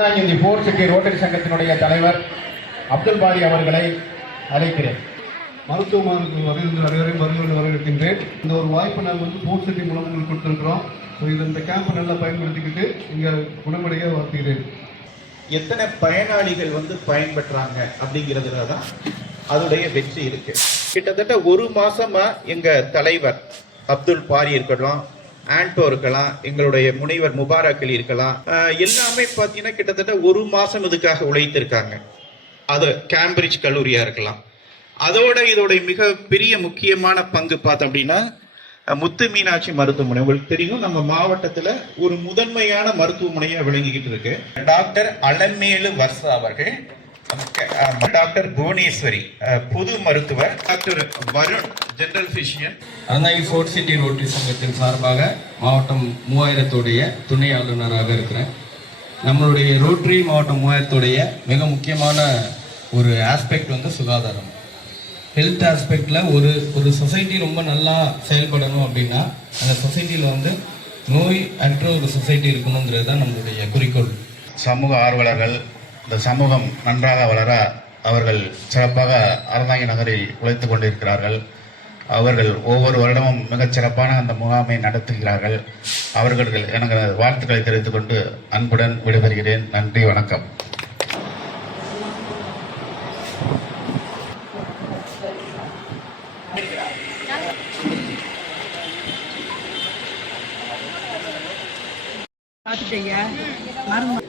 சிவகங்கை போர் city rotary சங்கத்தினுடைய தலைவர் அப்துல் பாரி அவர்களை அழைக்கிறேன். மருத்துவமனைக்கு வருகின்ற அனைவரையும் வருகிறது வரவேற்கின்றேன். இந்த ஒரு வாய்ப்பை நாங்கள் வந்து ஃபோர்ட் சிட்டி மூலம் உங்களுக்கு கொடுத்துருக்குறோம். ஸோ இது இந்த கேம்பை நல்லா பயன்படுத்திக்கிட்டு இங்கே குணமடைய வாழ்த்துகிறேன் எத்தனை பயனாளிகள் வந்து பயன்பெற்றாங்க அப்படிங்கிறதுல தான் அதோடைய வெற்றி இருக்கு. கிட்டத்தட்ட ஒரு மாசமா எங்க தலைவர் அப்துல் பாரி இருக்கலாம் ஆண்டோ இருக்கலாம் எங்களுடைய முனைவர் முபாரக்கில் இருக்கலாம் எல்லாமே பார்த்தீங்கன்னா கிட்டத்தட்ட ஒரு மாசம் இதுக்காக உழைத்திருக்காங்க. அது கேம்பிரிட்ஜ் கல்லூரியா இருக்கலாம். அதோட இதோடைய மிக பெரிய முக்கியமான பங்கு பார்த்தோம் அப்படின்னா முத்து மீனாட்சி மருத்துவமனை. உங்களுக்கு தெரியும் நம்ம மாவட்டத்துல ஒரு முதன்மையான மருத்துவமனையா விளங்கிக்கிட்டு இருக்கு. டாக்டர் அலமேலு வர்சா அவர்கள் டாக்டர் புவனேஸ்வரி பொது மருத்துவர். Doctor Varun general physician Aranthangi fort city rotary சங்கத்தின் சார்பாக மாவட்டம் மூவாயிரத்துடைய துணை ஆளுநராக இருக்கிறேன். நம்மளுடைய ரோட்டரி மாவட்டம் மூவாயிரத்துடைய மிக முக்கியமான ஒரு ஆஸ்பெக்ட் வந்து சுகாதாரம். ஹெல்த் ஆஸ்பெக்டில் ஒரு ஒரு சொசைட்டி ரொம்ப நல்லா செயல்படணும் அப்படின்னா அந்த சொசைட்டியில் வந்து நோய் அற்ற ஒரு சொசைட்டி இருக்கணுங்கிறது தான் நம்மளுடைய குறிக்கோள். சமூக ஆர்வலர்கள் இந்த சமூகம் நன்றாக வளர அவர்கள் சிறப்பாக அறந்தாங்கி நகரில் உழைத்துக் கொண்டிருக்கிறார்கள். அவர்கள் ஒவ்வொரு வருடமும் மிகச் சிறப்பான அந்த முகாமை நடத்துகிறார்கள். அவர்களுக்கு எனக்கு வாழ்த்துக்களை தெரிவித்துக் கொண்டு அன்புடன் விடைபெறுகிறேன். நன்றி வணக்கம். பார்த்துட்டீங்க? மருந்து